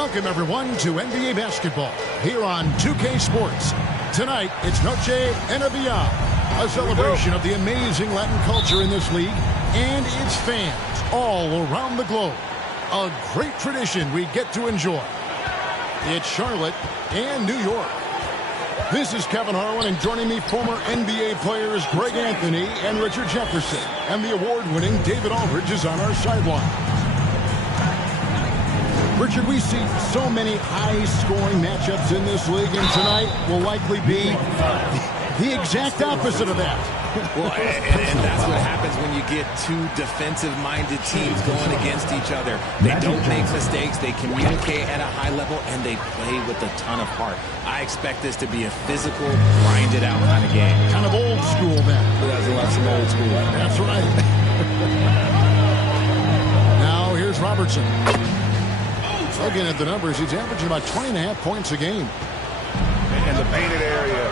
Welcome, everyone, to NBA basketball here on 2K Sports. Tonight, it's Noche NBA, a celebration of the amazing Latin culture in this league and its fans all around the globe. A great tradition we get to enjoy. It's Charlotte and New York. This is Kevin Harlan, and joining me, former NBA players Greg Anthony and Richard Jefferson. And the award-winning David Aldridge is on our sideline. Richard, we see so many high-scoring matchups in this league, and tonight will likely be the exact opposite of that. Well, and that's what happens when you get two defensive-minded teams going against each other. They don't make mistakes, they communicate at a high level, and they play with a ton of heart. I expect this to be a physical, grinded-out kind of game. Kind of old school, then. Who doesn't love some old school? That's right. Now, here's Robertson. Looking at the numbers, he's averaging about 20.5 points a game. And the painted area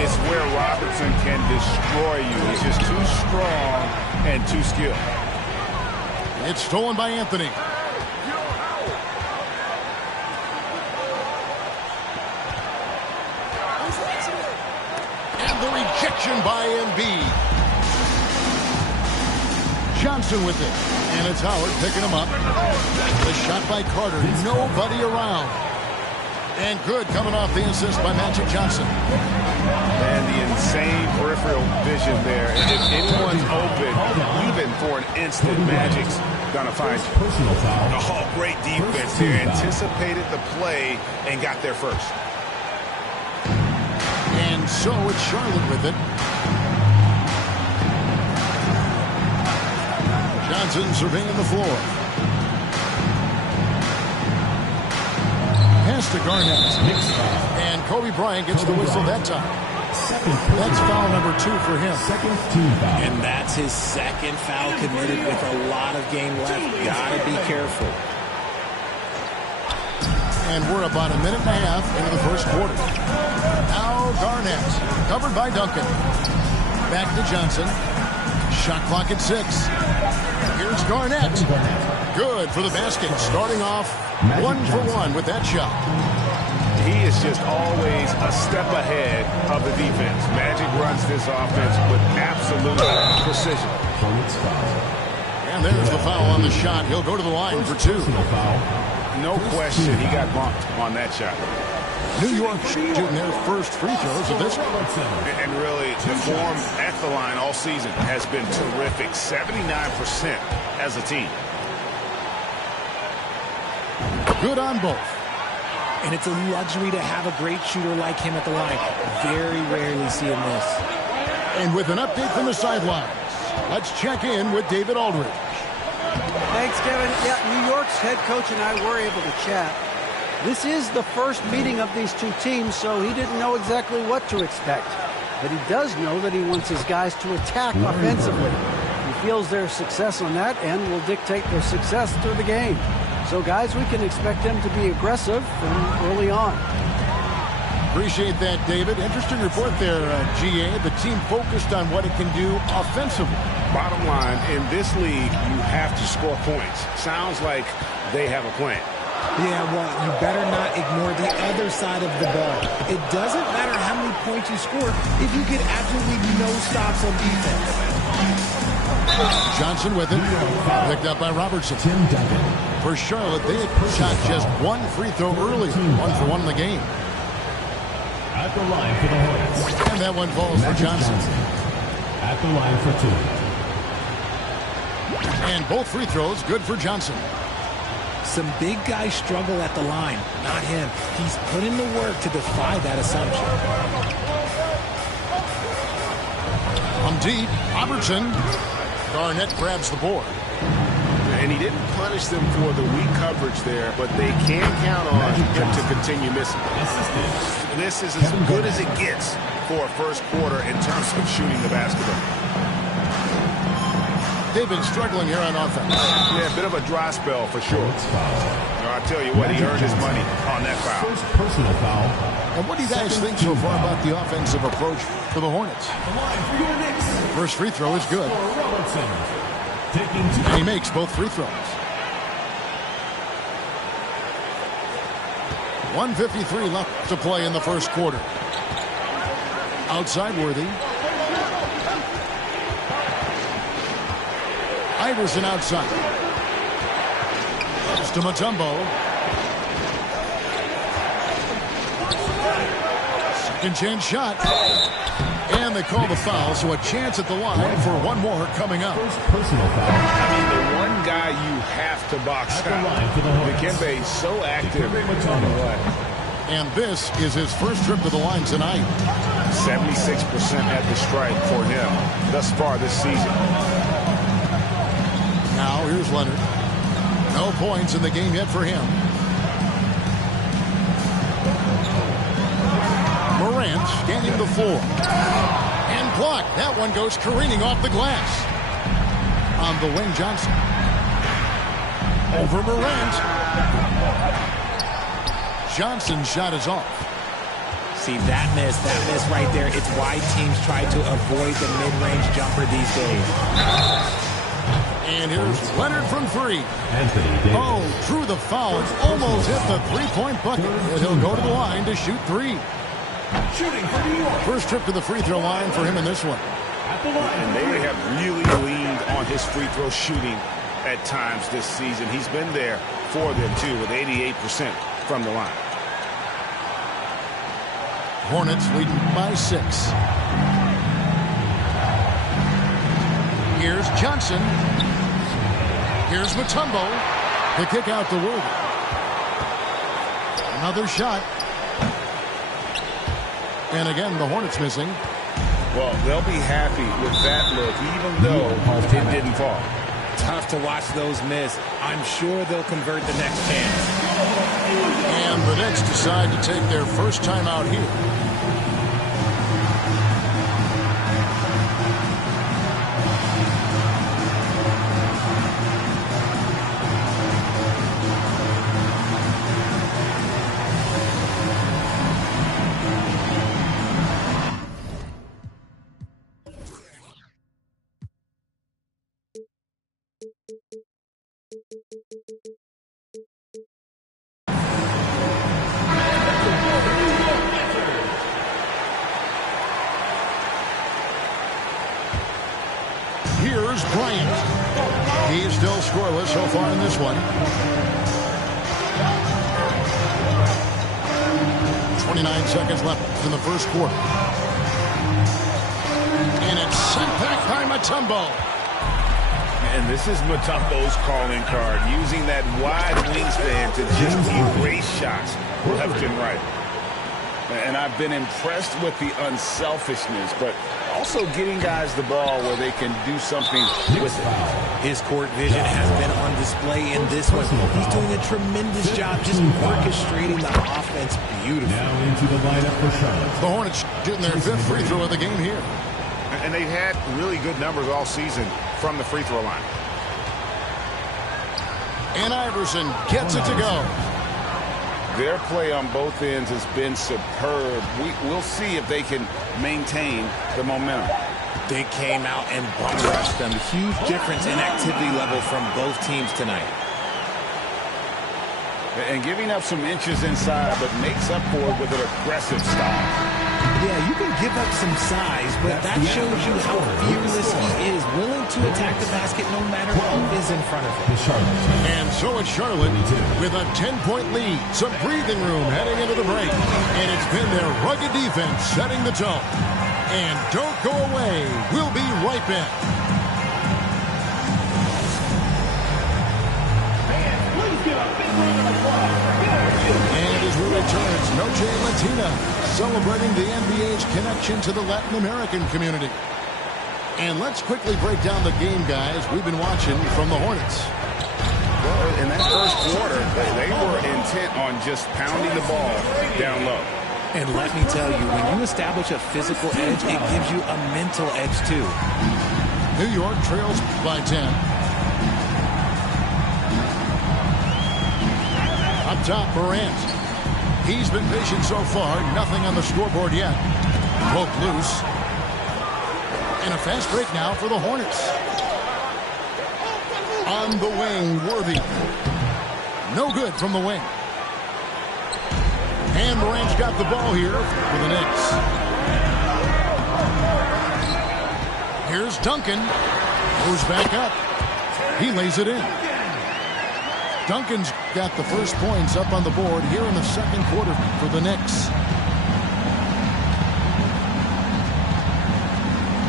is where Robertson can destroy you. He's just too strong and too skilled. It's stolen by Anthony. And the rejection by Embiid. Johnson with it. And it's Howard picking him up. The shot by Carter. Nobody around. And good coming off the assist by Magic Johnson. And the insane peripheral vision there. And if anyone's open, even for an instant, Magic's going to find you. Personal foul. Oh, great defense here. Anticipated the play and got there first. And so it's Charlotte with it. Johnson surveying the floor. Pass to Garnett. And Kobe Bryant gets the whistle that time. That's foul number 2 for him. Second team foul. And that's his second foul committed with a lot of game left. Gotta be careful. And we're about a minute and a half into the first quarter. Now Garnett, covered by Duncan. Back to Johnson. Shot clock at 6. Here's Garnett. Good for the basket. Starting off 1 for 1 with that shot. He is just always a step ahead of the defense. Magic runs this offense with absolute precision. And there's the foul on the shot. He'll go to the line for 2. No question, he got bumped on that shot. New York shooting their first free throws of this one. And really, the form at the line all season has been terrific. 79% as a team. Good on both. And it's a luxury to have a great shooter like him at the line. Very rarely see him miss. And with an update from the sidelines, let's check in with David Aldridge. Thanks, Kevin. Yeah, New York's head coach and I were able to chat. This is the first meeting of these two teams, so he didn't know exactly what to expect. But he does know that he wants his guys to attack offensively. He feels their success on that and will dictate their success through the game. So, guys, we can expect them to be aggressive from early on. Appreciate that, David. Interesting report there, GA. The team focused on what it can do offensively. Bottom line, in this league, you have to score points. Sounds like they have a plan. Yeah, well, you better not ignore the other side of the ball. It doesn't matter how many points you score if you get absolutely no stops on defense. Johnson with it. Picked up by Robertson. For Charlotte, they had shot just 1 free throw earlier. 1 for 1 in the game. At the line for the Hornets. And that one falls for Johnson. At the line for 2. And both free throws good for Johnson. Some big guys struggle at the line. Not him. He's put in the work to defy that assumption. From deep, Robertson. Garnett grabs the board. And he didn't punish them for the weak coverage there, but they can count on him to continue missing. This is as good as it gets for a first quarter in terms of shooting the basketball. They've been struggling here on offense. Yeah, a bit of a dry spell for sure. I'll tell you what, he earned his money on that foul. First personal foul. And what do you guys think so far about the offensive approach for the Hornets? First free throw is good. And he makes both free throws. 1:53 left to play in the first quarter. Outside Worthy. Iverson outside. To Mutombo. Second chance shot. And they call the foul, so a chance at the line for one more coming up. Personal foul. I mean, the one guy you have to box out. Dikembe is so active on the way. And this is his first trip to the line tonight. 76% at the stripe for him thus far this season. Now here's Leonard. No points in the game yet for him. Morant scanning the floor. And blocked. That one goes careening off the glass. On the wing, Johnson. Over Morant. Johnson's shot is off. See, that miss right there. It's why teams try to avoid the mid-range jumper these days. And here's Leonard from three. Oh, through the foul. It's almost hit the three-point bucket. And he'll go to the line to shoot three. Shooting for New York. First trip to the free throw line for him in this one. And they have really leaned on his free throw shooting at times this season. He's been there for them, too, with 88% from the line. Hornets leading by 6. Here's Johnson. Here's Mutombo. The kick out to Worthy. Another shot. And again, the Hornets missing. Well, they'll be happy with that look, even though it didn't fall. Tough to watch those miss. I'm sure they'll convert the next chance. And the Knicks decide to take their first time out here. Here's Bryant. He's still scoreless so far in this one. 29 seconds left in the first quarter. And it's sent back by Mutombo. And this is Mutombo's calling card, using that wide wingspan to just erase shots left and right. And I've been impressed with the unselfishness, but also getting guys the ball where they can do something with it. His court vision has been on display in this one. He's doing a tremendous job just orchestrating the offense beautifully. Now into the lineup for Charlotte. The Hornets shooting their 5th free throw of the game here. And they've had really good numbers all season from the free throw line. And Iverson gets it to go. Their play on both ends has been superb. We'll see if they can maintain the momentum. They came out and bum rushed them. Huge difference in activity level from both teams tonight. And giving up some inches inside, but makes up for it with an aggressive style. Yeah, you can give up some size, but that shows you how fearless he is, willing to attack the basket no matter who is in front of him. And so it's Charlotte with a 10-point lead. Some breathing room heading into the break. And it's been their rugged defense setting the tone. And don't go away. We'll be right back. And as we return, it's Noche Latina, celebrating the NBA's connection to the Latin American community. And let's quickly break down the game, guys, we've been watching from the Hornets. Well, in that first quarter, they were intent on just pounding the ball down low. And let me tell you, when you establish a physical edge, it gives you a mental edge, too. New York trails by 10. Up top, Morant. He's been patient so far. Nothing on the scoreboard yet. Broke loose. And a fast break now for the Hornets. On the wing, Worthy. No good from the wing. And Morant's got the ball here for the Knicks. Here's Duncan. Goes back up. He lays it in. Duncan's got the first points up on the board here in the second quarter for the Knicks.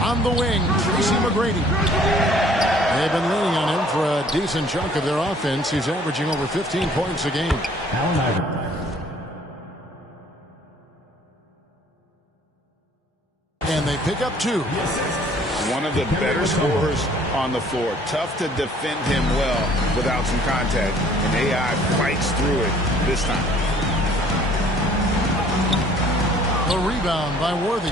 On the wing, Tracy McGrady. They've been leaning on him for a decent chunk of their offense. He's averaging over 15 points a game. Allen Iverson. And they pick up 2. One of the better scorers on the floor. Tough to defend him well without some contact. And AI fights through it this time. The rebound by Worthy.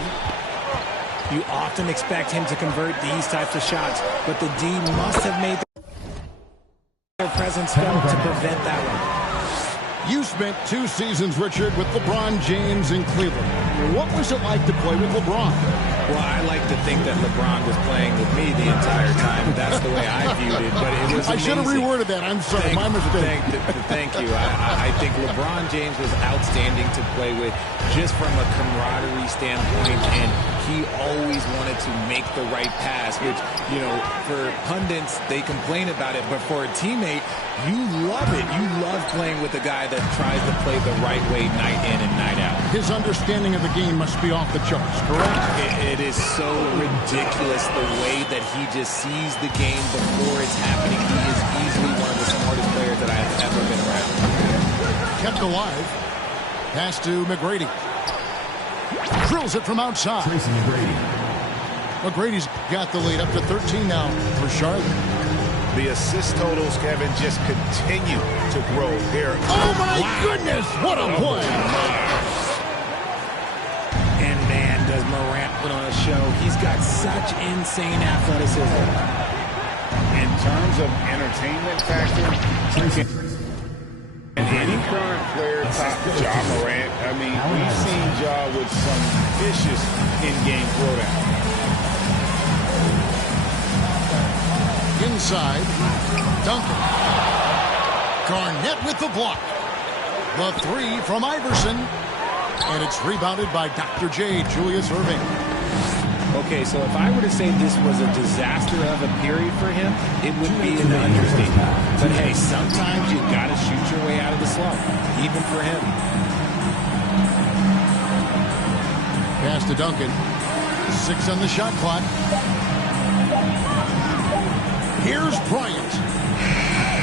You often expect him to convert these types of shots, but the D must have made their presence felt to prevent that one. You spent 2 seasons, Richard, with LeBron James in Cleveland. What was it like to play with LeBron? Well, I like to think that LeBron was playing with me the entire time. That's the way I viewed it, but it was amazing. I should have reworded that. I'm sorry. My mistake. Thank you. I think LeBron James was outstanding to play with just from a camaraderie standpoint, and he always wanted to make the right pass, which, you know, for pundits, they complain about it, but for a teammate, you love it. You love playing with a guy that tries to play the right way night in and night out. His understanding of the game must be off the charts, correct? It is so ridiculous the way that he just sees the game before it's happening. He is easily one of the smartest players that I have ever been around. Kept alive. Pass to McGrady. Drills it from outside. Tracy McGrady. McGrady's got the lead up to 13 now for Charlotte. The assist totals, Kevin, just continue to grow here. Oh, my goodness. What a play. And, man, does Morant put on a show. He's got such insane athleticism. In terms of entertainment factor, and any current player top Ja Morant, I mean, we've seen Ja with some vicious in-game throwdown. Inside, Duncan. Garnett with the block. The 3 from Iverson. And it's rebounded by Dr. J, Julius Erving. Okay, so if I were to say this was a disaster of a period for him, it would be an understatement. But hey, sometimes you got to shoot your way out of the slump, even for him. Pass to Duncan. 6 on the shot clock. Here's Bryant.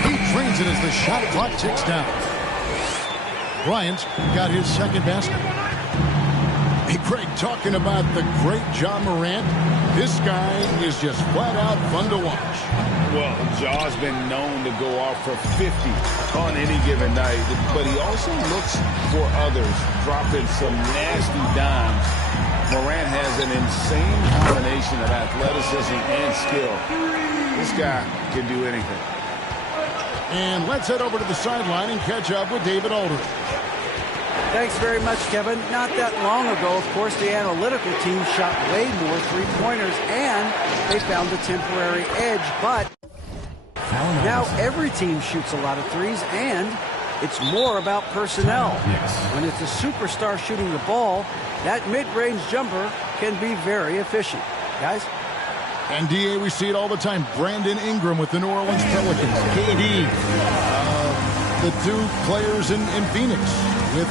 He trains it as the shot clock ticks down. Bryant's got his second basket. Hey, Greg, talking about the great Ja Morant, this guy is just flat out fun to watch. Well, Ja's been known to go off for 50 on any given night, but he also looks for others, dropping some nasty dimes. Morant has an insane combination of athleticism and skill. This guy can do anything. And let's head over to the sideline and catch up with David Aldridge. Thanks very much, Kevin. Not that long ago, of course, the analytical team shot way more three-pointers, and they found a temporary edge. But now every team shoots a lot of threes, and it's more about personnel. When it's a superstar shooting the ball, that mid-range jumper can be very efficient. Guys? And, D.A., we see it all the time. Brandon Ingram with the New Orleans Pelicans. KD, the 2 players in Phoenix with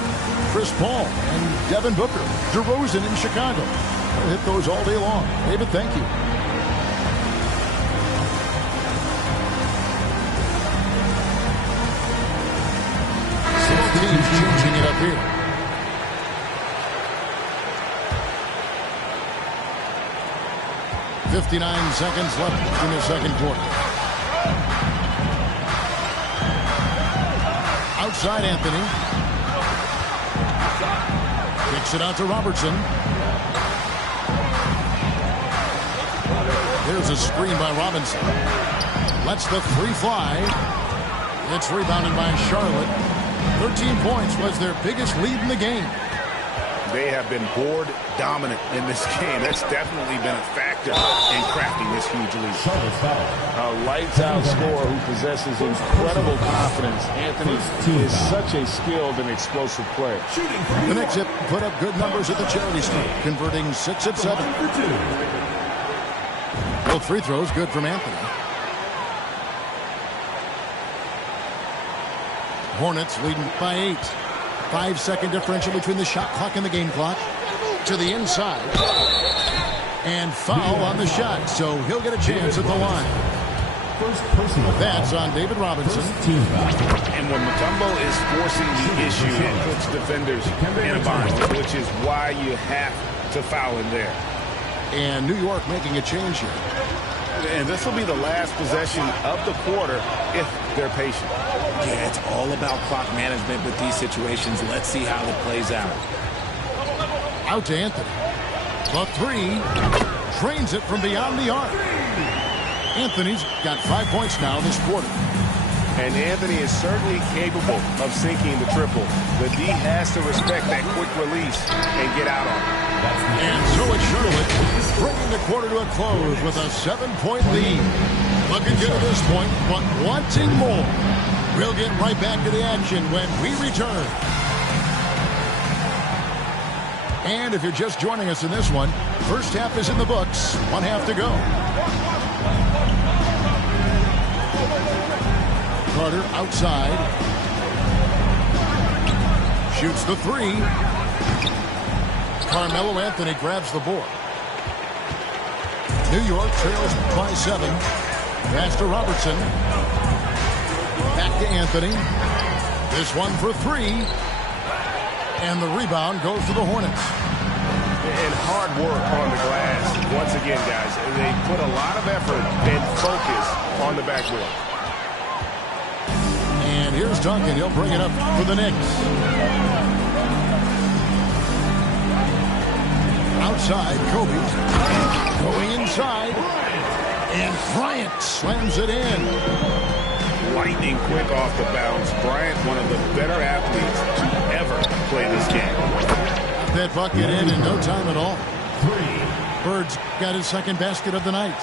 Chris Paul and Devin Booker. DeRozan in Chicago. We'll hit those all day long. David, thank you. Both teams changing it up here. .59 seconds left in the second quarter. Outside Anthony. Kicks it out to Robertson. There's a screen by Robinson. Lets the 3 fly. It's rebounded by Charlotte. 13 points was their biggest lead in the game. They have been board dominant in this game. That's definitely been a factor in crafting this huge lead. A lights-out scorer who possesses incredible confidence. Anthony is such a skilled and explosive player. The Knicks have put up good numbers at the charity stripe, converting 6 of 7. Both free throws good from Anthony. Hornets leading by 8. 5-second differential between the shot clock and the game clock. To the inside. And foul on the shot, so he'll get a chance at the line. That's on David Robinson. And when Mutombo is forcing the issue, it puts defenders in a bind, which is why you have to foul him there. And New York making a change here. And this will be the last possession of the quarter if they're patient. Yeah, it's all about clock management with these situations. Let's see how it plays out. Out to Anthony. The 3. Drains it from beyond the arc. Anthony's got 5 points now this quarter. And Anthony is certainly capable of sinking the triple. The D has to respect that quick release and get out on it. And so it's Charlotte bringing the quarter to a close with a 7-point lead. Looking good at this point, but wanting more. We'll get right back to the action when we return. And if you're just joining us in this one, first half is in the books. 1 half to go. Carter outside. Shoots the 3. Carmelo Anthony grabs the board. New York trails by 7. Pass to Robertson. Back to Anthony. This one for 3. And the rebound goes to the Hornets. And hard work on the glass. Once again, guys, they put a lot of effort and focus on the backboard. And here's Duncan. He'll bring it up for the Knicks. Outside, Kobe. Going inside. And Bryant slams it in. Lightning quick off the bounce. Bryant, one of the better athletes to ever play this game. That bucket in no time at all. Bird's got his second basket of the night.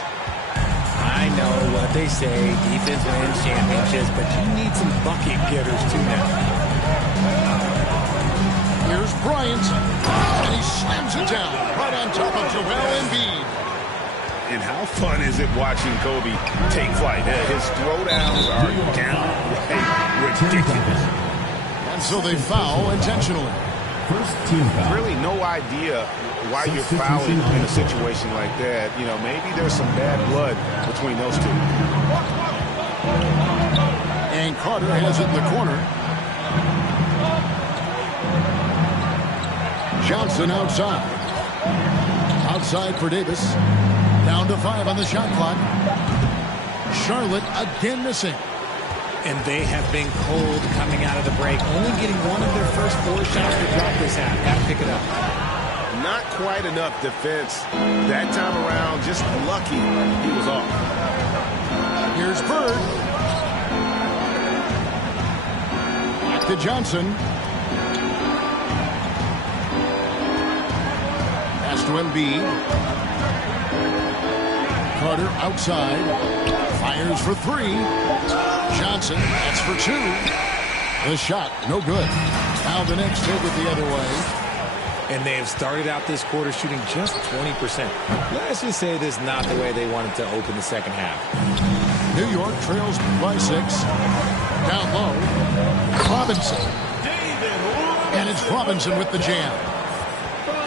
I know what they say, defense wins championships, but you need some bucket getters too now. Here's Bryant, and he slams it down right on top of Joel Embiid. And how fun is it watching Kobe take flight? His throwdowns are downright ridiculous. And so they foul intentionally. Really no idea why you're fouling in a situation like that. You know, maybe there's some bad blood between those two. And Carter has it in the corner. Johnson outside. Outside for Davis. Down to 5 on the shot clock. Charlotte again missing. And they have been cold coming out of the break. Only getting one of their first 4 shots to drop this half. Got to pick it up. Not quite enough defense that time around. Just lucky he was off. Here's Bird. Back to Johnson. Pass to Embiid. Carter outside. Fires for 3. Johnson, that's for 2. The shot, no good. Now the Knicks take it the other way. And they have started out this quarter shooting just 20%. Let's just say this is not the way they wanted to open the second half. New York trails by 6. Down low. Robinson. And it's Robinson with the jam.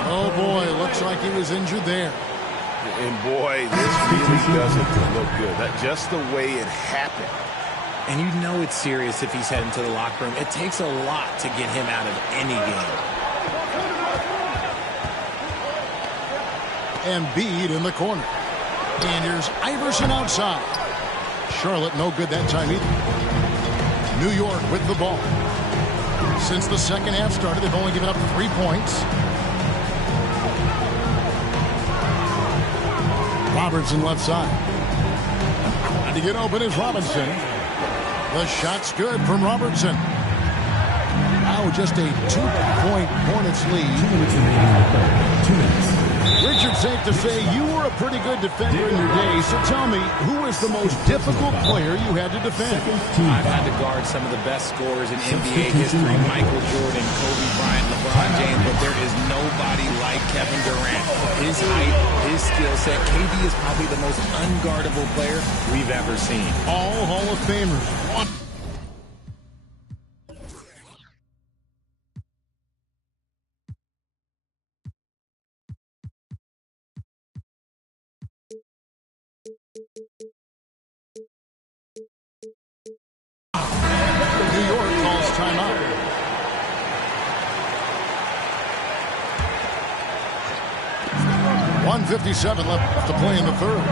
Oh, boy, looks like he was injured there. And, boy, this really doesn't look good. That's just the way it happened. And you know it's serious if he's heading to the locker room. It takes a lot to get him out of any game. Embiid in the corner. And here's Iverson outside. Charlotte no good that time either. New York with the ball. Since the second half started, they've only given up 3 points. Robertson left side. And to get open is Robinson. The shot's good from Robertson. now with just a 2-point Hornets lead. 2 minutes remaining in the third. 2 minutes. Richard, safe to say you were a pretty good defender in your day, so tell me, who was the most difficult player you had to defend? I've had to guard some of the best scorers in NBA history, Michael Jordan, Kobe Bryant, LeBron James, but there is nobody like Kevin Durant. His height, his skill set, KD is probably the most unguardable player we've ever seen. All Hall of Famers. New York calls timeout. .157 left to play in the third.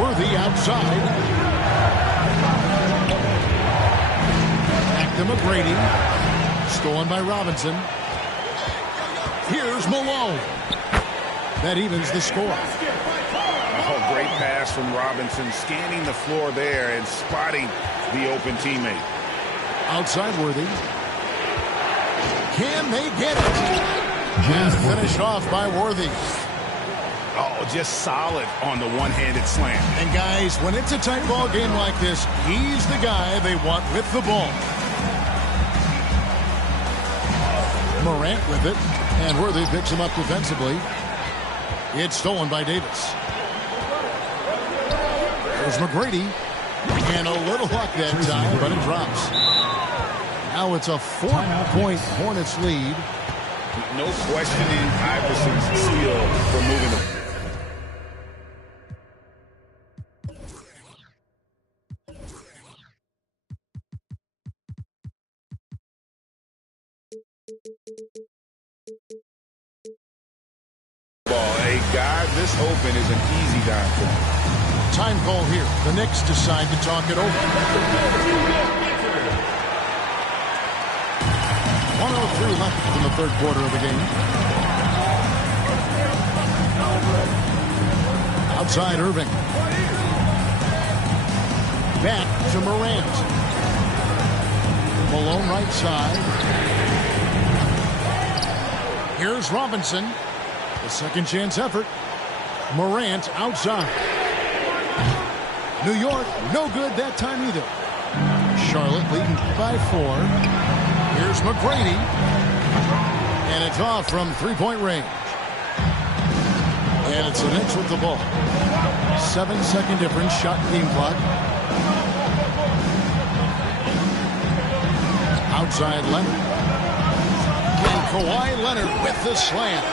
Worthy outside. Back to McGrady. Stolen by Robinson. Here's Malone. That evens the score. Oh, great pass from Robinson, scanning the floor there and spotting the open teammate. Outside Worthy. Can they get it? And finished off by Worthy. Oh, just solid on the one-handed slam. And guys, when it's a tight ball game like this, he's the guy they want with the ball. Morant with it, and Worthy picks him up defensively. It's stolen by Davis. There's McGrady. And a little luck that time, but it drops. Now it's a 4-point Hornets lead. No questioning Iverson's skill for moving the... ball. A guy this open is an easy dime for him. Time call here. The Knicks decide to talk it over. 1:03 left in the third quarter of the game. Outside Irving. Back to Morant. Malone right side. Here's Robinson. The second chance effort. Morant outside. New York, no good that time either. Charlotte leading by 4. Here's McGrady. And it's off from three-point range. And it's the Knicks with the ball. 7-second difference, shot team clock. Outside Leonard. And Kawhi Leonard with the slam.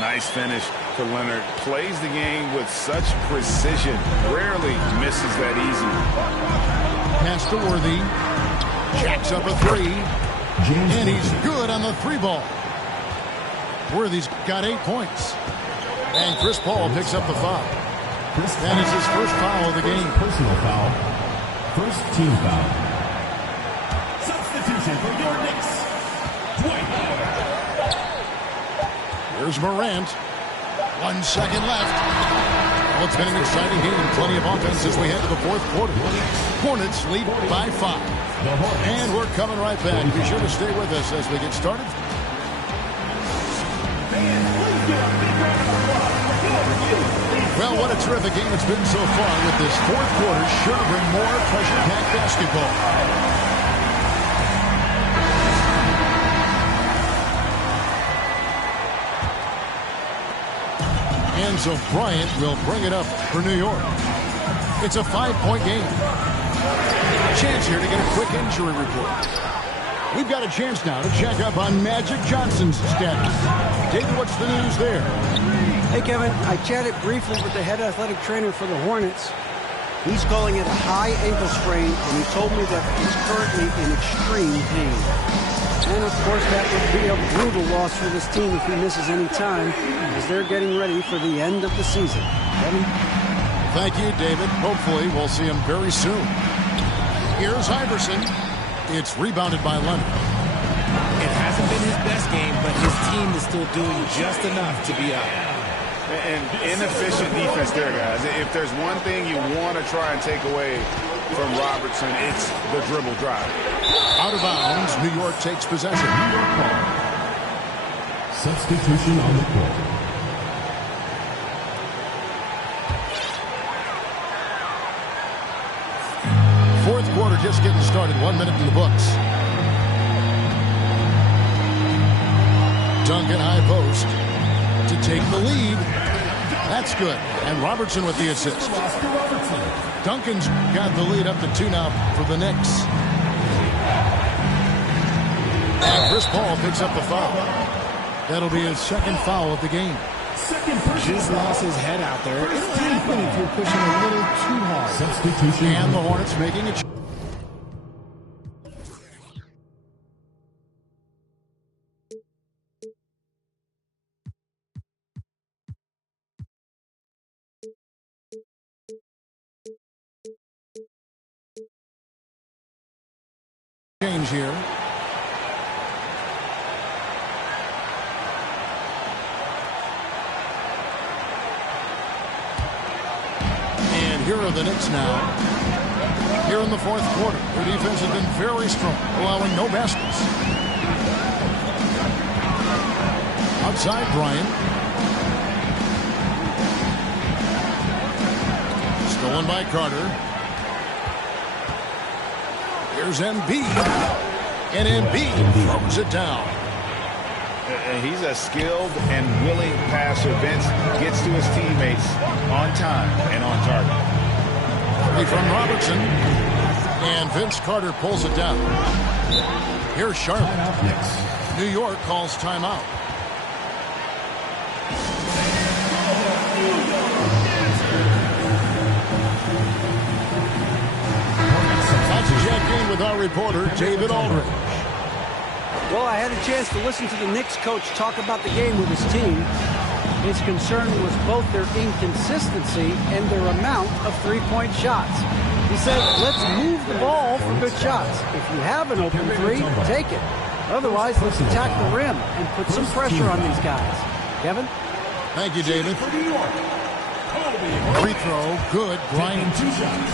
Nice finish to Leonard. Plays the game with such precision. Rarely misses that easy. Pass to Worthy. Jacks up a 3. And he's good on the 3 ball. Worthy's got 8 points. And Chris Paul picks up the foul. That is his first foul of the game. Personal foul. First team foul. Substitution for your Knicks. Dwight Howard. Here's Morant. 1 second left. Well, it's been an exciting game. Plenty of offense as we head to the fourth quarter. Hornets lead by 5. And we're coming right back. Be sure to stay with us as we get started. Well, what a terrific game it's been so far, with this fourth quarter sure to bring more pressure-packed basketball. And so Bryant will bring it up for New York. It's a 5-point game. Chance here to get a quick injury report. We've got a chance now to check up on Magic Johnson's status. David, what's the news there? Hey, Kevin, I chatted briefly with the head athletic trainer for the Hornets. He's calling it a high ankle sprain, and he told me that he's currently in extreme pain. And, of course, that would be a brutal loss for this team if he misses any time, as they're getting ready for the end of the season. Kevin? Thank you, David. Hopefully we'll see him very soon. Here's Iverson. It's rebounded by Leonard. It hasn't been his best game, but his team is still doing just enough to be up. And inefficient defense there, guys. If there's one thing you want to try and take away, from Robertson. It's the dribble drive. Out of bounds. New York takes possession. Substitution on the court. Fourth quarter just getting started. 1 minute in the books. Duncan high post to take the lead. That's good. And Robertson with the assist. Duncan's got the lead up to 2 now for the Knicks. And Chris Paul picks up the foul. That'll be his second foul of the game. Just lost his head out there. It'll happen if you're pushing a little too hard. Substitution. And the Hornets making a change here. And here are the Knicks now. Here in the fourth quarter, their defense has been very strong, allowing no baskets. Outside Bryant. Stolen by Carter. Here's Embiid. And Embiid throws it down. He's a skilled and willing passer. Vince gets to his teammates on time and on target. From Robertson. And Vince Carter pulls it down. Here's Charlotte. New York calls timeout. Let's check in with our reporter, David Aldridge. Well, I had a chance to listen to the Knicks coach talk about the game with his team. His concern was both their inconsistency and their amount of three-point shots. He said, let's move the ball for good shots. If you have an open three, take it. Otherwise, let's attack the rim and put some pressure on these guys. Kevin? Thank you, David. Free throw, good. Bryant. 2 shots.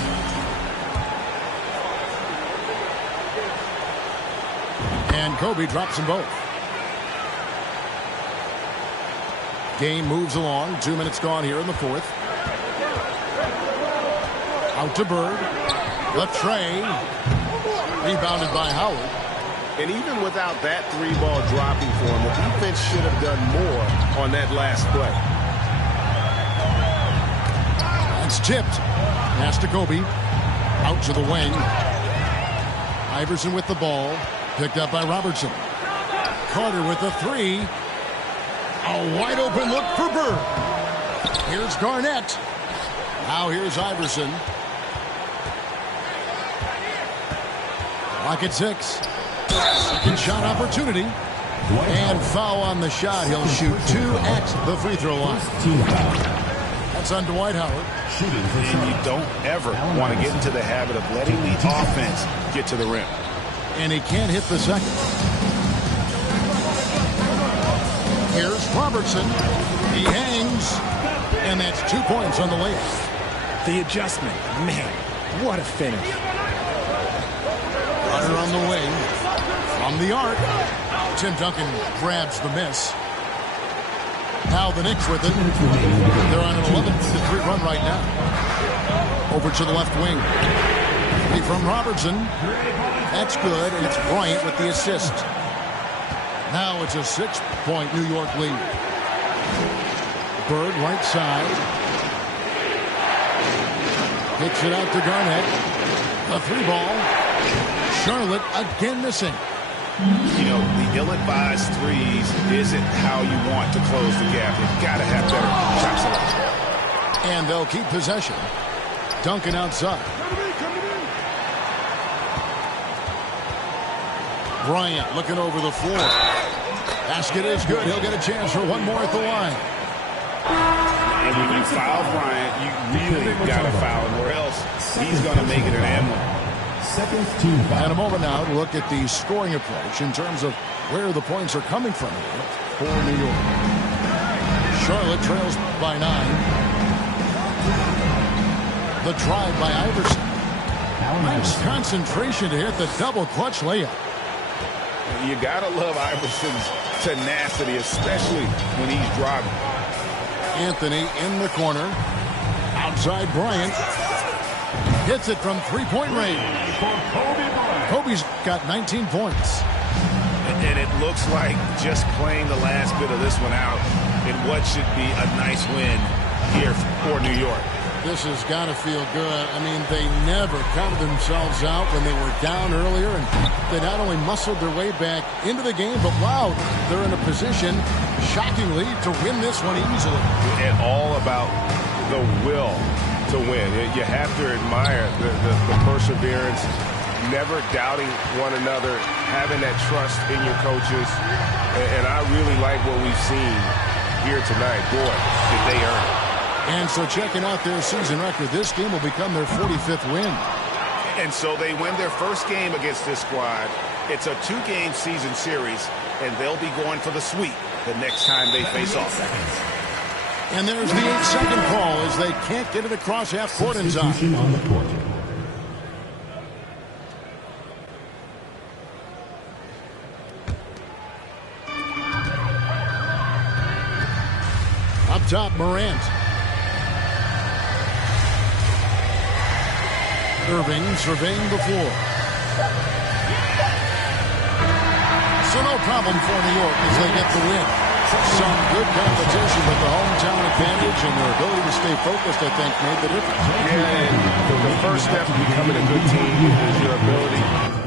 And Kobe drops them both. Game moves along. 2 minutes gone here in the fourth. Out to Bird. The tray. Rebounded by Howard. And even without that 3-ball dropping for him, the defense should have done more on that last play. That's tipped. Pass to Kobe. Out to the wing. Iverson with the ball. Picked up by Robertson. Carter with the 3. A wide open look for Bird. Here's Garnett. Now here's Iverson. Clock at 6. Second shot opportunity. And foul on the shot. He'll shoot 2 at the free throw line. That's on Dwight Howard. And you don't ever want to get into the habit of letting the offense get to the rim. And he can't hit the second. Here's Robertson. He hangs. And that's 2 points on the layup. The adjustment. Man, what a finish. Runner on the wing. From the arc. Tim Duncan grabs the miss. Now the Knicks with it. They're on an 11-3 run right now. Over to the left wing. From Robertson. That's good, and it's Bryant with the assist. Now it's a 6-point New York lead. Bird right side. Kicks it out to Garnett. A 3-ball. Charlotte again missing. You know, the ill-advised threes isn't how you want to close the gap. You've got to have better shot selection. And they'll keep possession. Duncan outside. Bryant looking over the floor. Basket is good. He'll get a chance for one more at the line. And when you foul Bryant, you really got to foul him, or else he's going to make it an and one. And a moment now to look at the scoring approach in terms of where the points are coming from here for New York. Charlotte trails by 9. The drive by Iverson. Nice concentration to hit the double clutch layup. You got to love Iverson's tenacity, especially when he's driving. Anthony in the corner. Outside Bryant. Hits it from three-point range. Kobe's got 19 points. And it looks like just playing the last bit of this one out in what should be a nice win here for New York. This has got to feel good. I mean, they never counted themselves out when they were down earlier, and they not only muscled their way back into the game, but wow, they're in a position, shockingly, to win this one easily. And all about the will to win. You have to admire the perseverance, never doubting one another, having that trust in your coaches. And I really like what we've seen here tonight. Boy, did they earn it. And so checking out their season record, this game will become their 45th win. And so they win their first game against this squad. It's a 2-game season series, and they'll be going for the sweep the next time they face off. And there's the 8-second call as they can't get it across half court in time. On the court. Up top, Morant. Irving surveying the floor. So no problem for New York as they get the win. Some good competition with the hometown advantage and their ability to stay focused, I think, made the difference. Yeah, and the first step to becoming a good team is your ability.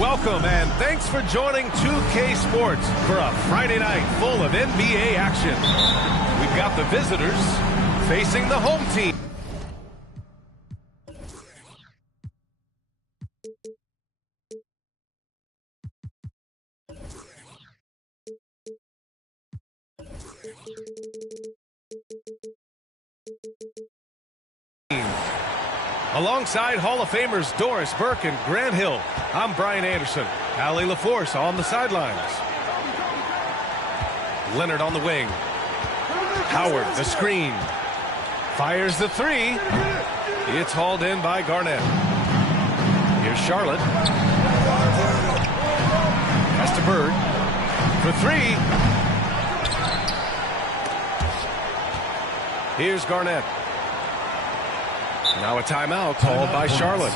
Welcome and thanks for joining 2K Sports for a Friday night full of NBA action. We've got the visitors facing the home team. Alongside Hall of Famers Doris Burke and Grant Hill, I'm Brian Anderson. Allie LaForce on the sidelines. Leonard on the wing. Howard, the screen. Fires the three. It's hauled in by Garnett. Here's Charlotte. Pass to Bird. For three. Here's Garnett. Now a timeout called by Charlotte.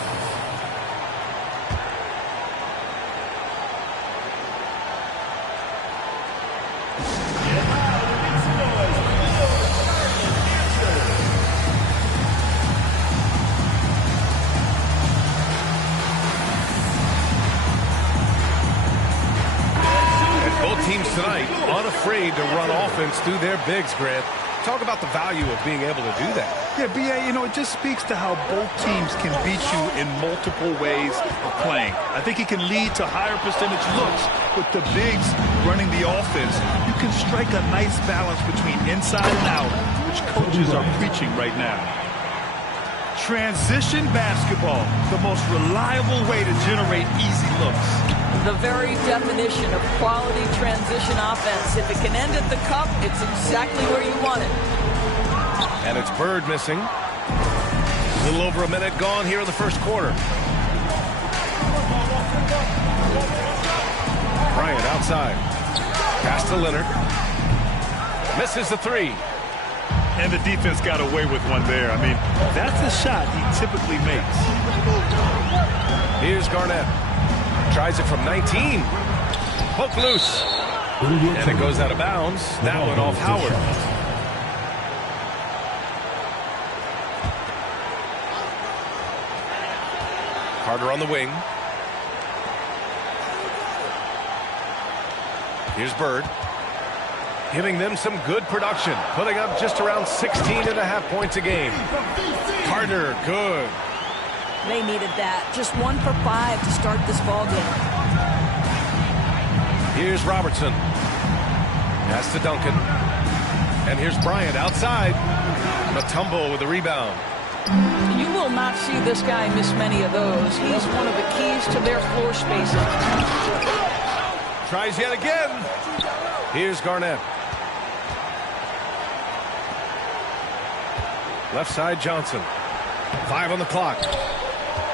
Teams tonight unafraid to run offense through their bigs, Grant. Talk about the value of being able to do that. Yeah, B.A., you know, it just speaks to how both teams can beat you in multiple ways of playing. I think it can lead to higher percentage looks with the bigs running the offense. You can strike a nice balance between inside and out, which coaches are preaching right now. Transition basketball, the most reliable way to generate easy looks. The very definition of quality transition offense. If it can end at the cup, it's exactly where you want it. And it's Bird missing. A little over a minute gone here in the first quarter. Bryant outside. Pass to Leonard. Misses the three. And the defense got away with one there. I mean, that's the shot he typically makes. Here's Garnett. Tries it from 19. Hook loose. And it goes out of bounds. That one off Howard. Carter on the wing. Here's Bird. Giving them some good production. Putting up just around 16.5 points a game. Carter, good. They needed that. Just 1 for 5 to start this ball game. Here's Robertson. Pass to Duncan. And here's Bryant outside. Mutombo with the rebound. You will not see this guy miss many of those. He's one of the keys to their floor spacing. Tries yet again. Here's Garnett. Left side Johnson. 5 on the clock.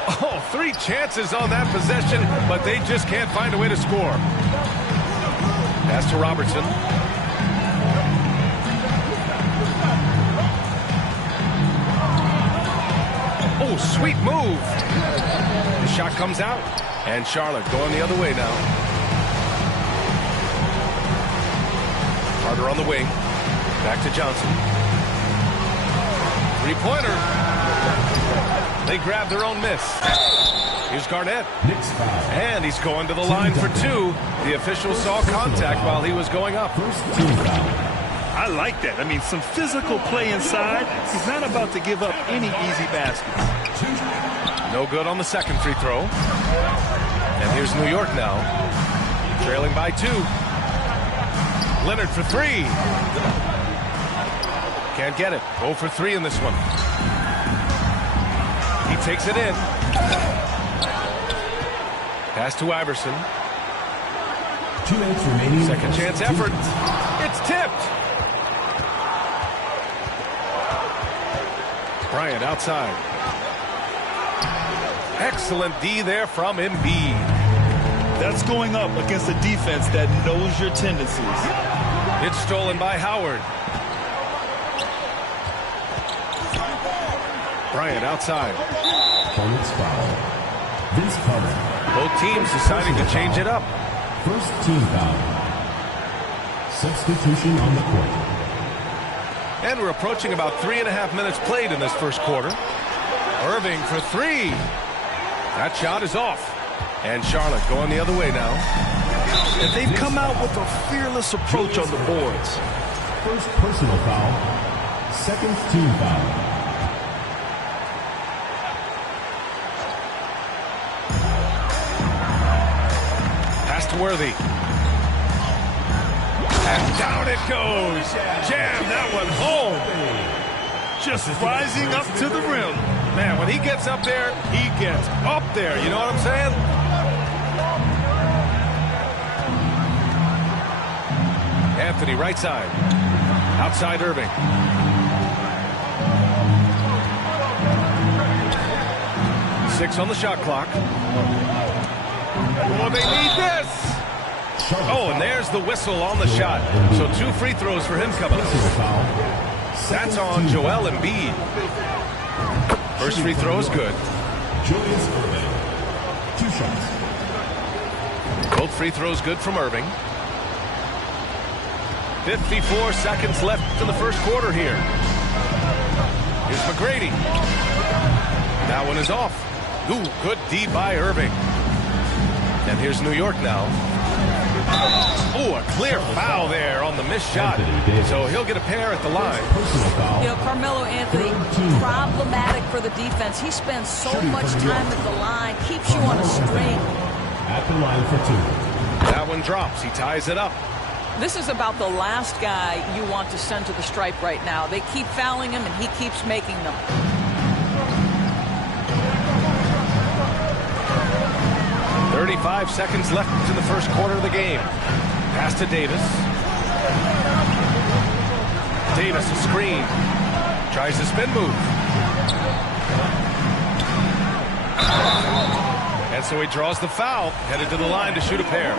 Oh, 3 chances on that possession, but they just can't find a way to score. Pass to Robertson. Oh, sweet move. The shot comes out, and Charlotte going the other way now. Carter on the wing. Back to Johnson. Three-pointer. They grab their own miss. Here's Garnett. And he's going to the line for 2. The official saw contact while he was going up. I like that. I mean, some physical play inside. He's not about to give up any easy baskets. No good on the second free throw. And here's New York now. Trailing by 2. Leonard for 3. Can't get it. 0 for 3 in this one. He takes it in. Pass to Iverson. 2 minutes remaining. Second chance effort. It's tipped. Bryant outside. Excellent D there from Embiid. That's going up against a defense that knows your tendencies. It's stolen by Howard. Bryant outside. Opponent's foul. Vince Carter. Both teams deciding to change it up. First team foul. Substitution on the court. And we're approaching about 3.5 minutes played in this first quarter. Irving for 3. That shot is off. And Charlotte going the other way now. And they've come out with a fearless approach on the boards. First personal foul. Second team foul. Pass to Worthy. And down it goes. Jam that one home. Just rising up to the rim. Man, when he gets up there, he gets up there. You know what I'm saying? Anthony, right side. Outside Irving. Six on the shot clock. Oh, they need this. Oh, and there's the whistle on the shot. So 2 free throws for him coming up. That's on Joel Embiid. First free throw is good. Julius Irving. 2 shots. Both free throws good from Irving. 54 seconds left in the first quarter here. Here's McGrady. That one is off. Ooh, good D by Irving. And here's New York now. Ooh, a clear foul there on the missed shot. So he'll get a pair at the line. You know, Carmelo Anthony, problematic for the defense. He spends so much time at the line, keeps you on a string. At the line for 2. That one drops. He ties it up. This is about the last guy you want to send to the stripe right now. They keep fouling him, and he keeps making them. .35 seconds left in the first quarter of the game. Pass to Davis. Davis, a screen. Tries the spin move. And so he draws the foul, headed to the line to shoot a pair.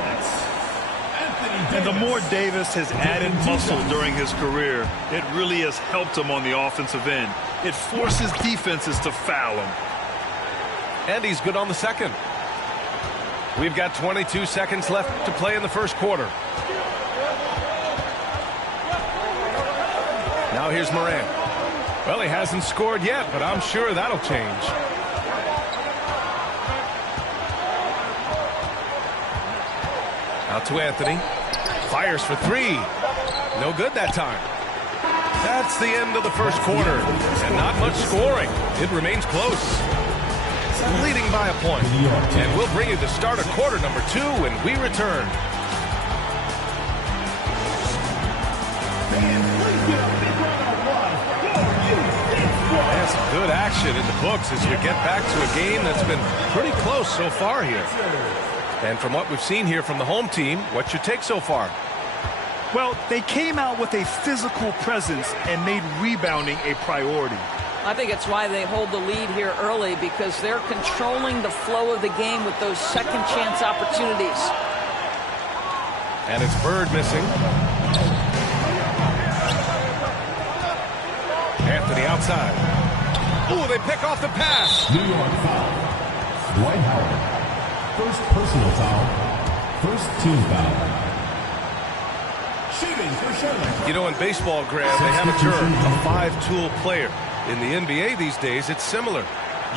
And the more Davis has added muscle during his career, it really has helped him on the offensive end. It forces defenses to foul him. And he's good on the second. We've got 22 seconds left to play in the first quarter. Now here's Morant. Well, he hasn't scored yet, but I'm sure that'll change. Out to Anthony. Fires for 3. No good that time. That's the end of the first quarter. And not much scoring. It remains close. Leading by a point. And we'll bring you the start of quarter number 2 when we return. That's some good action in the books as we get back to a game that's been pretty close so far here. And from what we've seen here from the home team, what's your take so far? Well, they came out with a physical presence and made rebounding a priority. I think it's why they hold the lead here early, because they're controlling the flow of the game with those second chance opportunities. And it's Bird missing. Anthony outside. Ooh, they pick off the pass. New York foul. Dwight Howard. First personal foul. First team foul. Shooting for Charlotte. You know, in baseball, Graham, they have a term, a 5-tool player. In the NBA these days, it's similar.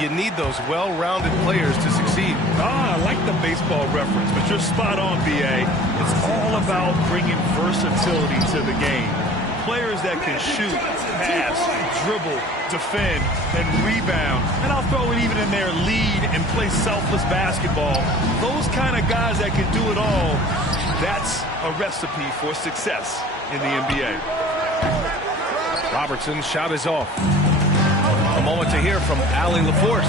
You need those well-rounded players to succeed. I like the baseball reference, but you're spot on, B.A. It's all about bringing versatility to the game. Players that can shoot, pass, dribble, defend, and rebound. And I'll throw it even in there, lead and play selfless basketball. Those kind of guys that can do it all, that's a recipe for success in the NBA. Robertson's shot is off. A moment to hear from Allie LaForce.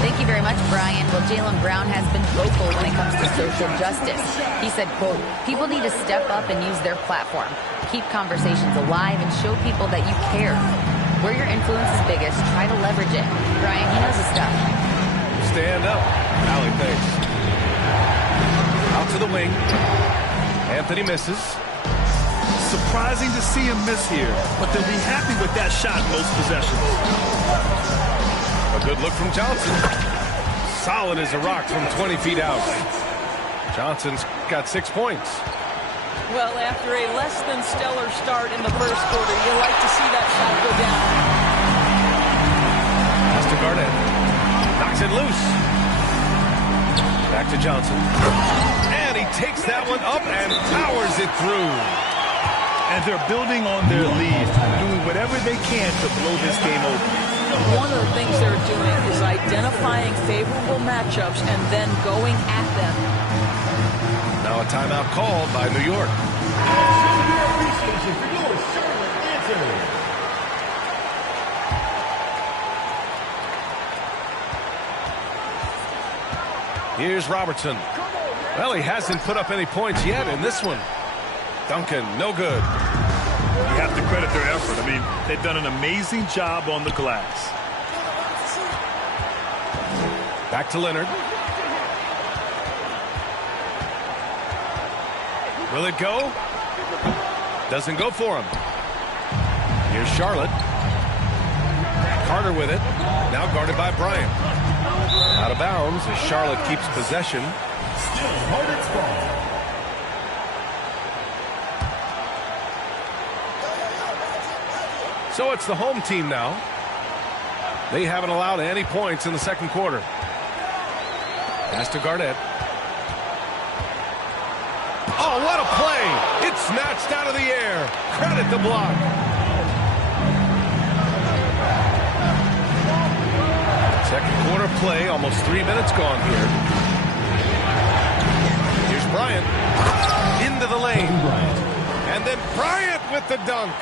Thank you very much, Brian. Well, Jaylen Brown has been vocal when it comes to social justice. He said, quote, "People need to step up and use their platform. Keep conversations alive and show people that you care. Where your influence is biggest, try to leverage it." Brian, he knows his stuff. Stand up. Allie, thanks. Out to the wing. Anthony misses. Surprising to see him miss here, but they'll be happy with that shot most possessions. A good look from Johnson. Solid as a rock from 20 feet out. Johnson's got 6 points. Well, after a less than stellar start in the first quarter, you like to see that shot go down. Pass to Garnett. Knocks it loose. Back to Johnson. And he takes that one up and powers it through. And they're building on their lead, doing whatever they can to blow this game open. One of the things they're doing is identifying favorable matchups and then going at them. Now a timeout called by New York. Here's Robertson. Well, he hasn't put up any points yet in this one. Duncan, no good. You have to credit their effort. I mean, they've done an amazing job on the glass. Back to Leonard. Will it go? Doesn't go for him. Here's Charlotte. Carter with it. Now guarded by Bryant. Out of bounds as Charlotte keeps possession. Still Hornets ball. So it's the home team now. They haven't allowed any points in the second quarter. Pass to Garnett. Oh, what a play! It's snatched out of the air. Credit the block. Second quarter play, almost 3 minutes gone here. Here's Bryant. Into the lane. And then Bryant with the dunk.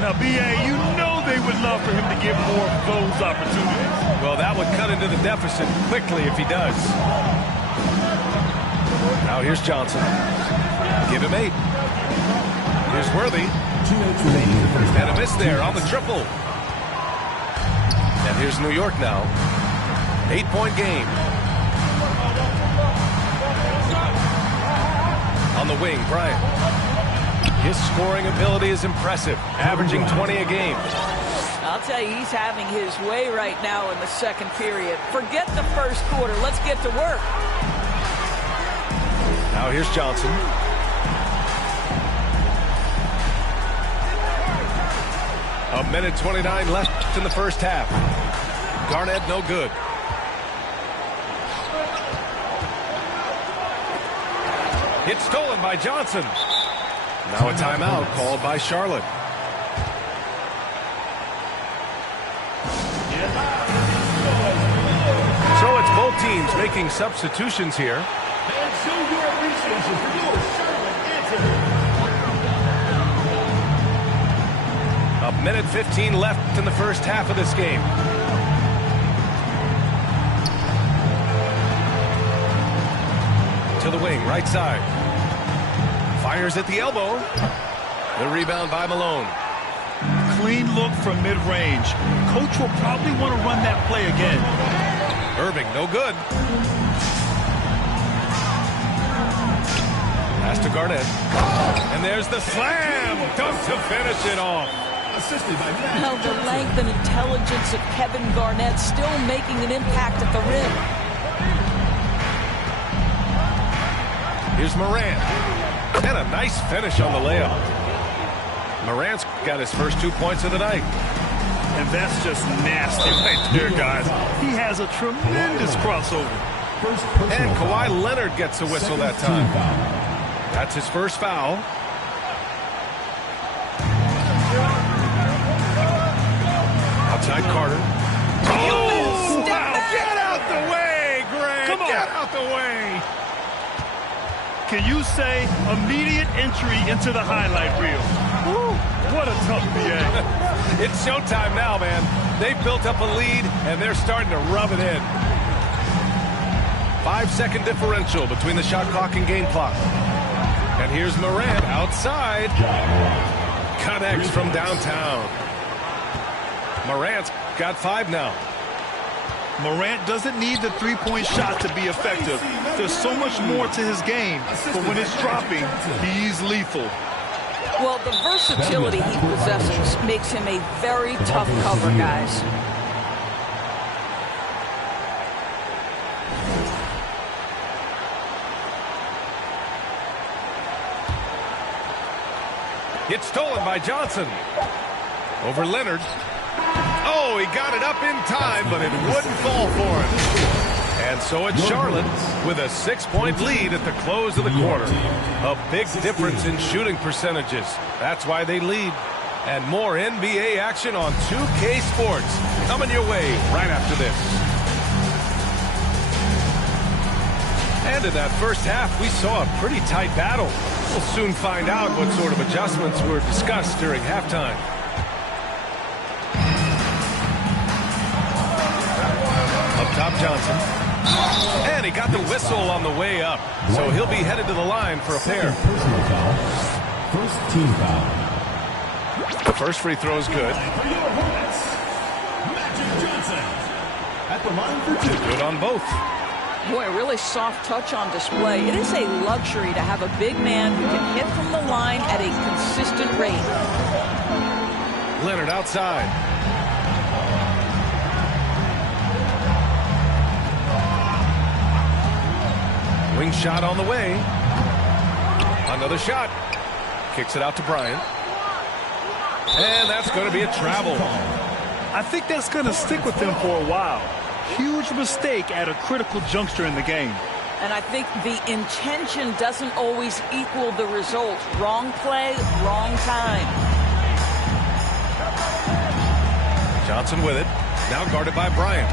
Now, B.A., you know they would love for him to get more of those opportunities. Well, that would cut into the deficit quickly if he does. Now here's Johnson. Give him 8. Here's Worthy. 2 minutes remaining in the first half. And a miss there on the triple. And here's New York now. 8-point game. On the wing, Bryant. His scoring ability is impressive, averaging 20 a game. I'll tell you, he's having his way right now in the second period. Forget the first quarter. Let's get to work. Now here's Johnson. A minute 29 left in the first half. Garnett no good. It's stolen by Johnson. Now a timeout called by Charlotte. So it's both teams making substitutions here. And show your appreciation for your Charlotte answer. A minute 15 left in the first half of this game. To the wing, right side. Fires at the elbow. The rebound by Malone. Clean look from mid-range. Coach will probably want to run that play again. Irving, no good. Pass to Garnett. And there's the slam. Dunk to finish it off. Assisted by Matt. Now the length and intelligence of Kevin Garnett still making an impact at the rim. Here's Morant. And a nice finish on the layup. Morant's got his first 2 points of the night. And that's just nasty right there, guys. He has a tremendous crossover. And Kawhi Leonard gets a whistle that time. That's his first foul. Outside Carter. Oh, wow. Get out the way, Grant. Come on. Get out the way. Can you say immediate entry into the highlight reel? Woo, what a tough BA. It's showtime now, man. They've built up a lead, and they're starting to rub it in. 5-second differential between the shot clock and game clock. And here's Morant outside. Connects from downtown. Morant's got 5 now. Morant doesn't need the three-point shot to be effective. There's so much more to his game, but when it's dropping, he's lethal. Well, the versatility he possesses makes him a very tough cover, guys. It's stolen by Johnson. Over Leonard. Oh, he got it up in time, but it wouldn't fall for him. And so it's Charlotte with a 6-point lead at the close of the quarter. A big difference in shooting percentages. That's why they lead. And more NBA action on 2K Sports. Coming your way right after this. And in that first half, we saw a pretty tight battle. We'll soon find out what sort of adjustments were discussed during halftime. Up top, Johnson. And he got the whistle on the way up. So he'll be headed to the line for a pair. Personal foul. First team foul. The first free throw is good. For your opponents, Magic Johnson. At the line for 2. Good on both. Boy, a really soft touch on display. It is a luxury to have a big man who can hit from the line at a consistent rate. Leonard outside. Wing shot on the way. Another shot. Kicks it out to Bryant. And that's going to be a travel. I think that's going to stick with him for a while. Huge mistake at a critical juncture in the game. And I think the intention doesn't always equal the result. Wrong play, wrong time. Johnson with it. Now guarded by Bryant.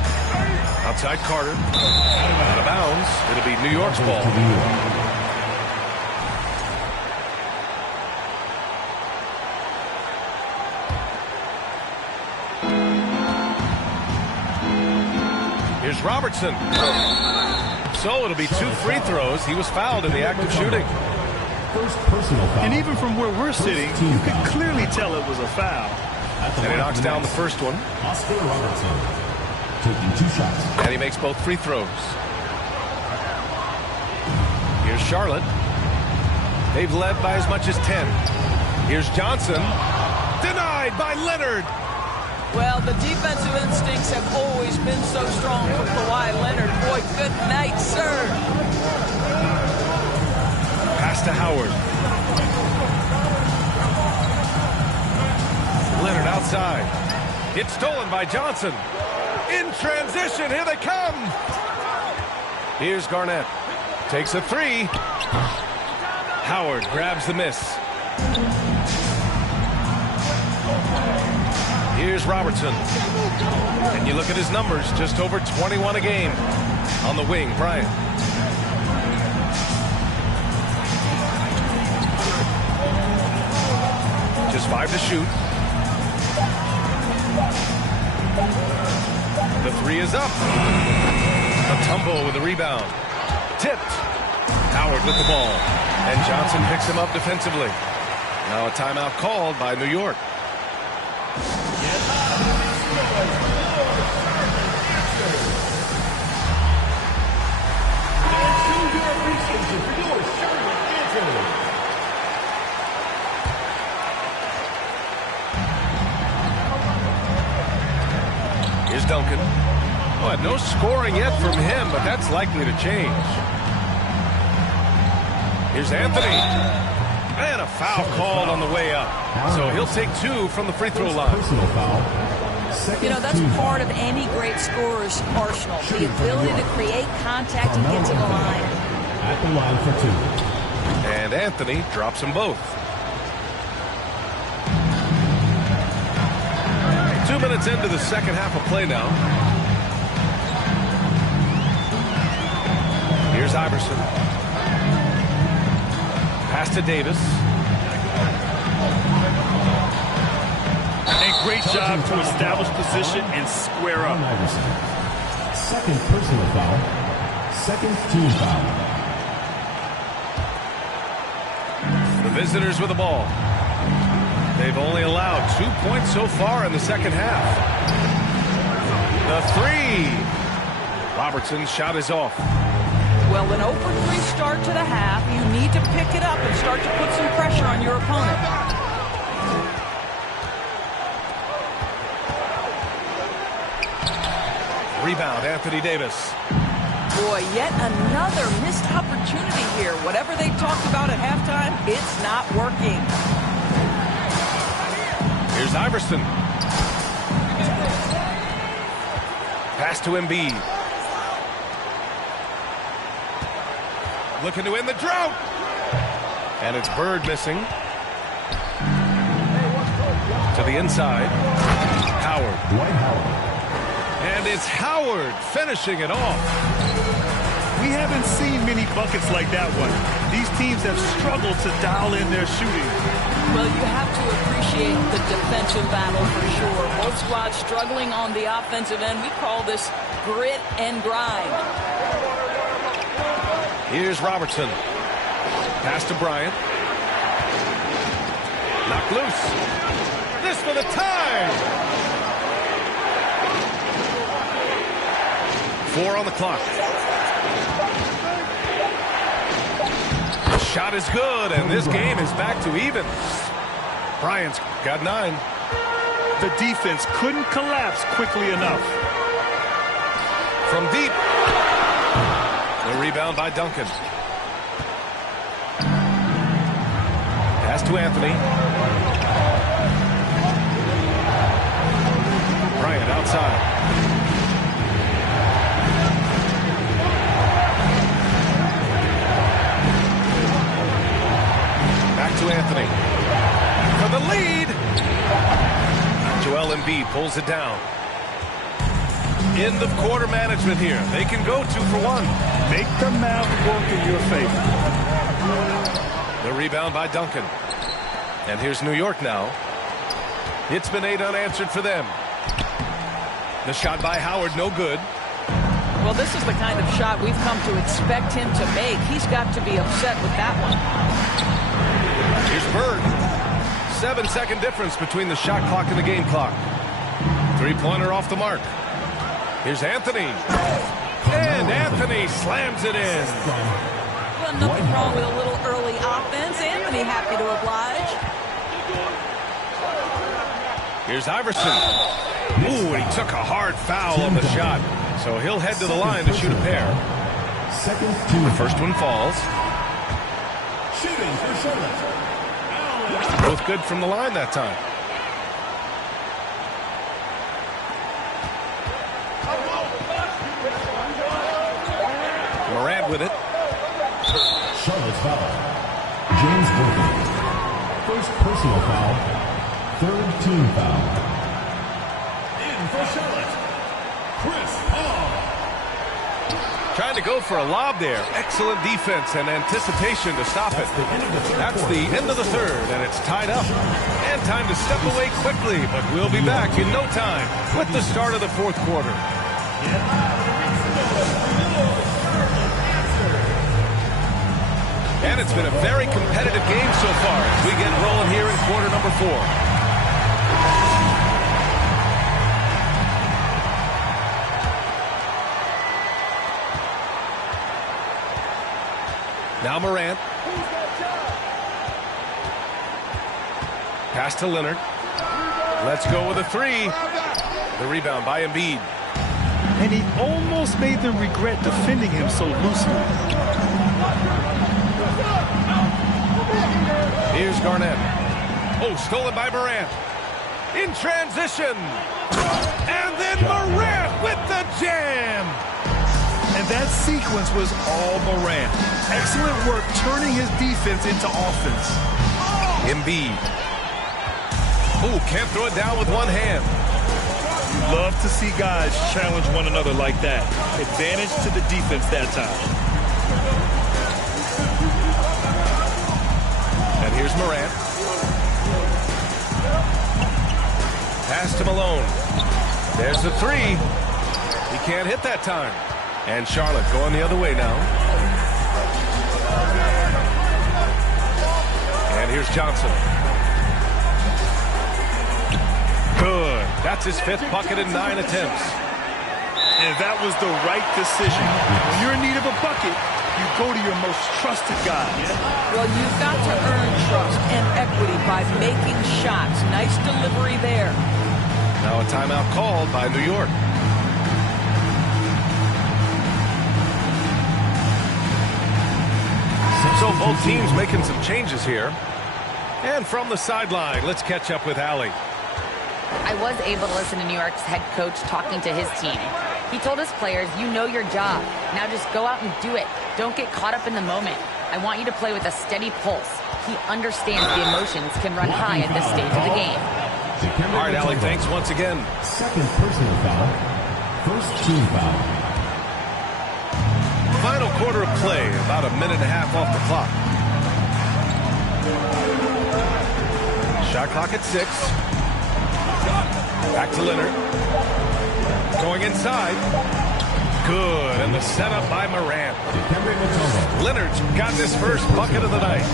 Outside Carter. Out of bounds. It'll be New York's ball. Here's Robertson. So it'll be 2 free throws. He was fouled in the act of shooting. First personal foul. And even from where we're sitting, you can clearly tell it was a foul. And he knocks down the first one. Oscar Robertson taking 2 shots. And he makes both free throws. Here's Charlotte. They've led by as much as 10. Here's Johnson. Denied by Leonard. Well, the defensive instincts have always been so strong for Kawhi Leonard. Boy, good night, sir. Pass to Howard. Leonard outside. It's stolen by Johnson. In transition, here they come. Here's Garnett. Takes a 3. Howard grabs the miss. Here's Robertson. And you look at his numbers, just over 21 a game. On the wing, Bryant. Just 5 to shoot. The 3 is up. A tumble with a rebound. Tipped. Howard with the ball. And Johnson picks him up defensively. Now a timeout called by New York. Here's Duncan. Oh, no scoring yet from him, but that's likely to change. Here's Anthony. And a foul called on the way up. So he'll take 2 from the free throw line. Personal foul. You know, that's part of any great scorer's arsenal. The ability to create contact and get to the line. At the line for 2. And Anthony drops them both. 2 minutes into the second half of play now. Here's Iverson. Pass to Davis. A great job to establish position and square up. Iverson. Second personal foul. Second team foul. The visitors with the ball. They've only allowed 2 points so far in the second half. The 3. Robertson's shot is off. Well, an 0-for-3 start to the half. You need to pick it up and start to put some pressure on your opponent. Rebound, Anthony Davis. Boy, yet another missed opportunity here. Whatever they talked about at halftime, it's not working. Here's Iverson. Pass to Embiid. Looking to end the drought. And it's Bird missing. To the inside. Howard. Dwight Howard. And it's Howard finishing it off. We haven't seen many buckets like that one. These teams have struggled to dial in their shooting. Well, you have to appreciate the defensive battle for sure. Both squads struggling on the offensive end. We call this grit and grind. Here's Robertson. Pass to Bryant. Knocked loose. This for the tie. 4 on the clock. The shot is good, and this game is back to even. Bryant's got 9. The defense couldn't collapse quickly enough. From deep. The rebound by Duncan. Pass to Anthony. Bryant outside. Back to Anthony. For the lead. Joel Embiid pulls it down. End of quarter management here. They can go 2 for 1. Make the math work in your favor. The rebound by Duncan. And here's New York now. It's been 8 unanswered for them. The shot by Howard, no good. Well, this is the kind of shot we've come to expect him to make. He's got to be upset with that one. Here's Bird. 7-second difference between the shot clock and the game clock. 3-pointer off the mark. Here's Anthony. And Anthony slams it in. Well, nothing wrong with a little early offense. Anthony happy to oblige. Here's Iverson. Ooh, and he took a hard foul on the shot. So he'll head to the line to shoot a pair. The first one falls. Shooting for Charlotte. Both good from the line that time. Morant with it. Charlotte's foul. James Worthy. First personal foul. Third team foul. In for Charlotte, Chris Paul. Trying to go for a lob there. Excellent defense and anticipation to stop it. That's the end of the third, and it's tied up. And time to step away quickly, but we'll be back in no time with the start of the fourth quarter. And it's been a very competitive game so far as we get rolling here in quarter number 4. Now Morant. Pass to Leonard. Let's go with a 3. The rebound by Embiid. And he almost made them regret defending him so loosely. Here's Garnett. Oh, stolen by Morant. In transition. And then Morant with the jam. And that sequence was all Morant. Excellent work turning his defense into offense. Embiid. Oh, can't throw it down with one hand. You love to see guys challenge one another like that. Advantage to the defense that time. And here's Morant. Pass to Malone. There's the 3. He can't hit that time. And Charlotte going the other way now. And here's Johnson. Good. That's his 5th bucket in 9 attempts. And that was the right decision. When you're in need of a bucket, you go to your most trusted guy. Well, you've got to earn trust and equity by making shots. Nice delivery there. Now a timeout called by New York. So both teams making some changes here. And from the sideline, let's catch up with Allie. I was able to listen to New York's head coach talking to his team. He told his players, you know your job. Now just go out and do it. Don't get caught up in the moment. I want you to play with a steady pulse. He understands the emotions can run high at this stage of the game. All right, Allie, thanks once again. Second personal foul. First team foul. Final quarter of play, about a minute and a half off the clock. Shot clock at 6. Back to Leonard. Going inside. Good, and the setup by Morant. Leonard's got his first bucket of the night.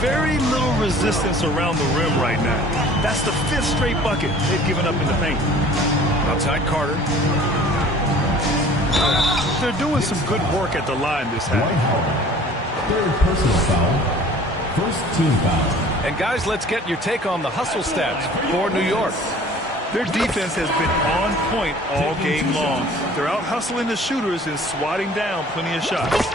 Very little resistance around the rim right now. That's the 5th straight bucket they've given up in the paint. Outside Carter. They're doing some good work at the line this half. Third personal foul. First team foul. And guys, let's get your take on the hustle stats for New York. Their defense has been on point all game long. They're out hustling the shooters and swatting down plenty of shots.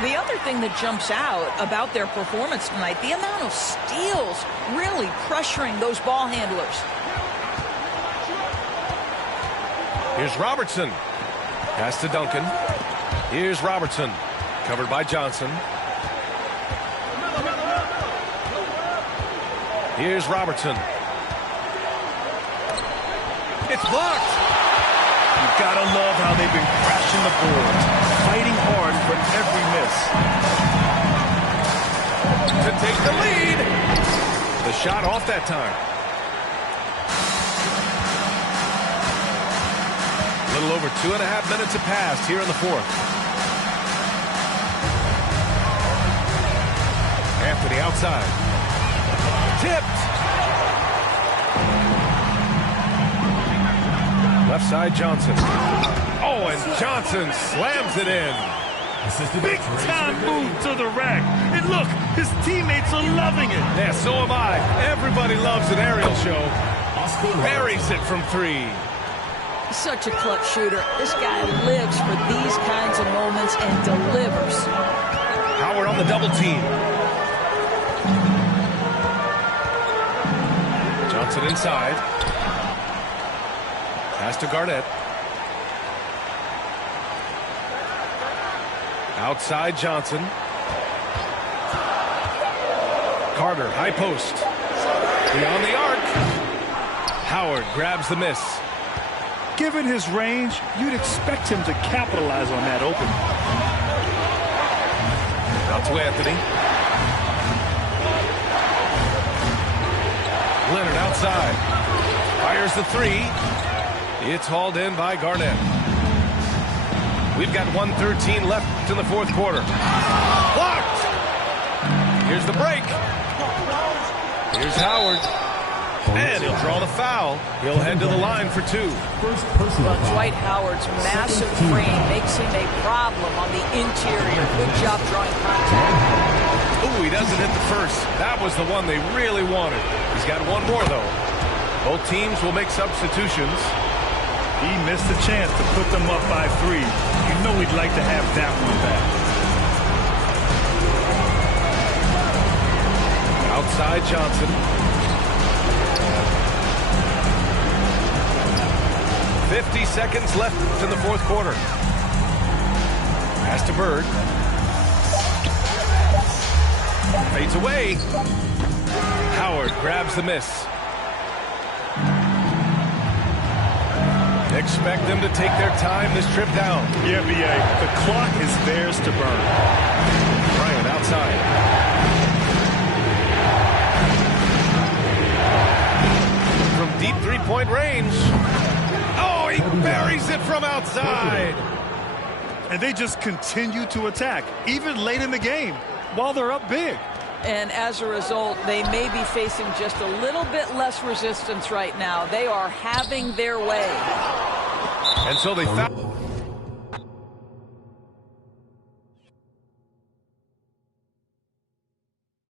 The other thing that jumps out about their performance tonight, the amount of steals really pressuring those ball handlers. Here's Robertson. Pass to Duncan. Here's Robertson. Covered by Johnson. Here's Robertson. It's blocked. You've got to love how they've been crashing the boards, fighting hard for every miss. To take the lead. The shot off that time. A little over 2.5 minutes have passed here in the 4th. Anthony outside. Tipped. Left side Johnson. Oh, and Johnson slams it in. Big time move to the rack. And look, his teammates are loving it. Yeah, so am I. Everybody loves an aerial show. Buries it from 3. Such a clutch shooter. This guy lives for these kinds of moments and delivers. Howard on the double team. Johnson inside. Pass to Garnett. Outside Johnson. Carter, high post. Beyond the arc. Howard grabs the miss. Given his range, you'd expect him to capitalize on that opening. Out to Anthony. Leonard outside. Fires the 3. It's hauled in by Garnett. We've got 1:13 left in the 4th quarter. Blocked! Here's the break. Here's Howard. And he'll draw the foul. He'll head to the line for 2. Well, Dwight Howard's massive frame makes him a problem on the interior. Good job drawing contact. Ooh, he doesn't hit the first. That was the one they really wanted. He's got one more, though. Both teams will make substitutions. He missed a chance to put them up by 3. You know he'd like to have that one back. Outside Johnson. 50 seconds left in the 4th quarter. Pass to Bird. Fades away. Howard grabs the miss. Expect them to take their time this trip down. Yeah, B.A. The clock is theirs to burn. Bryant outside. From deep 3-point range. Oh, he buries it from outside. And they just continue to attack, even late in the game, while they're up big. And as a result, they may be facing just a little bit less resistance right now. They are having their way. And so they found